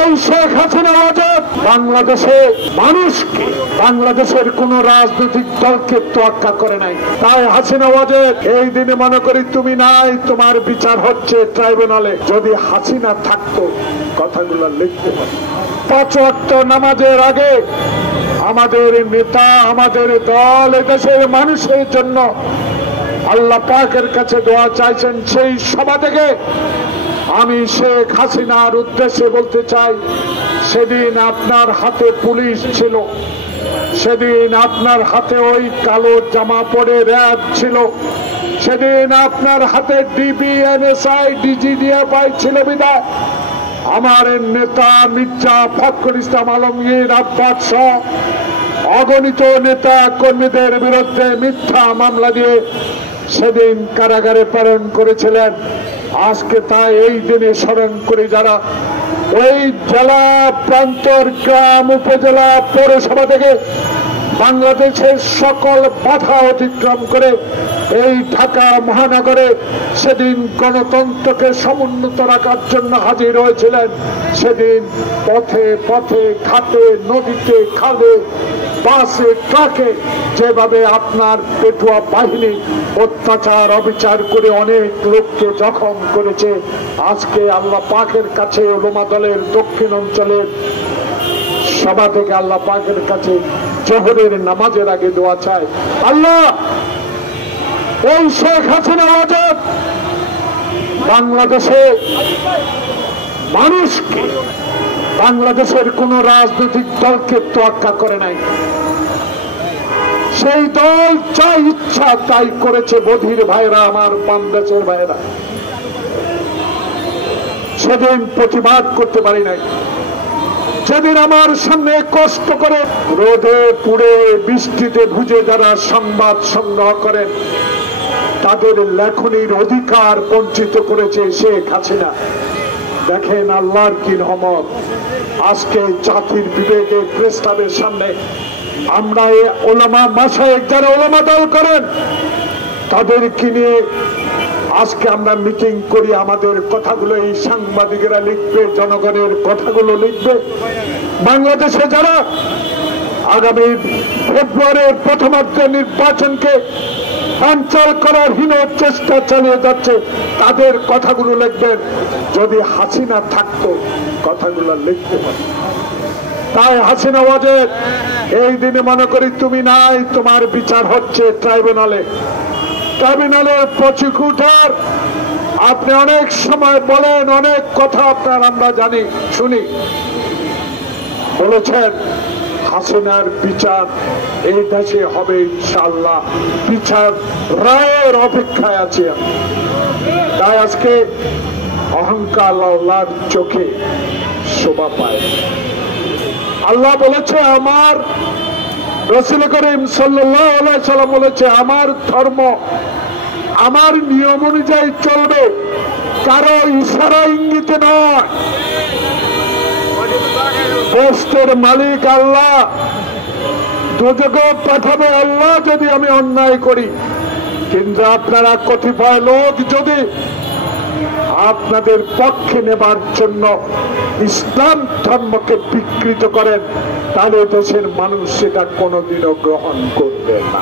এই শেখ হাসিনা ওয়াজেদ বাংলাদেশে মানুষকে, বাংলাদেশের কোন রাজনৈতিক দলকে তোয়াক্কা করে নাই। তাই হাসিনা ওয়াজেদ এই দিনে মনে করি তুমি নাই, তোমার বিচার হচ্ছে ট্রাইব্যুনালে। যদি হাসিনা থাকতো কথাগুলো লিখতে পারে। 5 ওয়াক্ত নামাজের আগে আমাদের নেতা, আমাদের দল এদেশের মানুষের জন্য আল্লাহ পাকের কাছে দোয়া চাইছেন। সেই সভা থেকে আমি শেখ হাসিনার উদ্দেশ্যে বলতে চাই, সেদিন আপনার হাতে পুলিশ ছিল, সেদিন আপনার হাতে ওই কালো জামা পরে র্যাব ছিল, সেদিন আপনার হাতে ডিবি, এনএসআই, ডিজিডিএফআই ছিল বিদায় আমার নেতা মির্জা ফখরুল ইসলাম আলমগীর আব্বাস সহ অগণিত নেতা কর্মীদের বিরুদ্ধে মিথ্যা মামলা দিয়ে সেদিন কারাগারে প্রেরণ করেছিলেন। আজকে তাই এই দিনে স্মরণ করে যারা ওই জেলা, প্রান্তর, গ্রাম, উপজেলা, পৌরসভা থেকে বাংলাদেশের সকল বাধা অতিক্রম করে এই ঢাকা মহানগরে সেদিন গণতন্ত্রকে সমুন্নত রাখার জন্য হাজির হয়েছিলেন, সেদিন পথে পথে, ঘাটে, নদীতে, খালে, বাসে, ট্রাকে যেভাবে আপনার পেটুয়া বাহিনী অত্যাচার অবিচার করে অনেক লোককে জখম করেছে, আজকে আল্লাহ পাকের কাছে ওলামা দলের দক্ষিণ অঞ্চলের সভা থেকে আল্লাহ পাকের কাছে জোহরের নামাজের আগে দোয়া চাই, আল্লাহ এই শেখ হাসিনা ওয়াজেদ বাংলাদেশে মানুষকে, বাংলাদেশের কোন রাজনৈতিক দলকে তোয়াক্কা করে নাই। সেই দল যা ইচ্ছা তাই করেছে। বধির ভাইরা, আমার বাংলাদেশের ভাইরা, সেদিন প্রতিবাদ করতে পারি নাই। সেদিন আমার সামনে কষ্ট করে রোদে পুড়ে বৃষ্টিতে ভিজে যারা সংবাদ সংগ্রহ করেন, তাদের লেখনীর অধিকার বঞ্চিত করেছে শেখ হাসিনা। দেখেন আল্লাহর কি রহমত, আজকে জাতির বিবেকের প্রেস ক্লাবের সামনে আমরা ওলামা মাশায়েখ যারা ওলামা দল করেন তাদেরকে নিয়ে আজকে আমরা মিটিং করি। আমাদের কথাগুলো এই সাংবাদিকেরা লিখবে, জনগণের কথাগুলো লিখবে। বাংলাদেশে যারা আগামী ফেব্রুয়ারির প্রথমার্ধে নির্বাচনকে বানচাল করার হীন চেষ্টা চালিয়ে যাচ্ছে তাদের কথাগুলো লিখবেন। যদি হাসিনা থাকতো কথাগুলো লিখতে পারে। তাই হাসিনা ওয়াজেদ এই দিনে মনে করি তুমি নাই, তোমার বিচার হচ্ছে ট্রাইব্যুনালে। ট্রাইব্যুনালের প্রসিকিউটর আপনি অনেক সময় বলেন, অনেক কথা আপনার আমরা জানি, শুনি, বলেছেন হাসিনার বিচার এই দেশে হবে ইনশাআল্লাহ। বিচার রায়ের অপেক্ষায় আছে। তাই আজকে অহংকার আল্লাহর চোখে শোভা পায়। আল্লাহ বলেছে, আমার রাসূল করিম সাল্লাল্লাহু আলাইহি সাল্লাম বলেছে, আমার ধর্ম আমার নিয়ম অনুযায়ী চলবে, কারো ইশারা ইঙ্গিতে নয়। বেহেশতের মালিক আল্লাহ, দোজখে পাঠাবে আল্লাহ যদি আমি অন্যায় করি। কিন্তু আপনারা কতিপয় লোক যদি আপনাদের পক্ষে নেবার জন্য ইসলাম ধর্মকে বিকৃত করেন, তাহলে দেশের মানুষ সেটা কোনোদিনও গ্রহণ করবে না।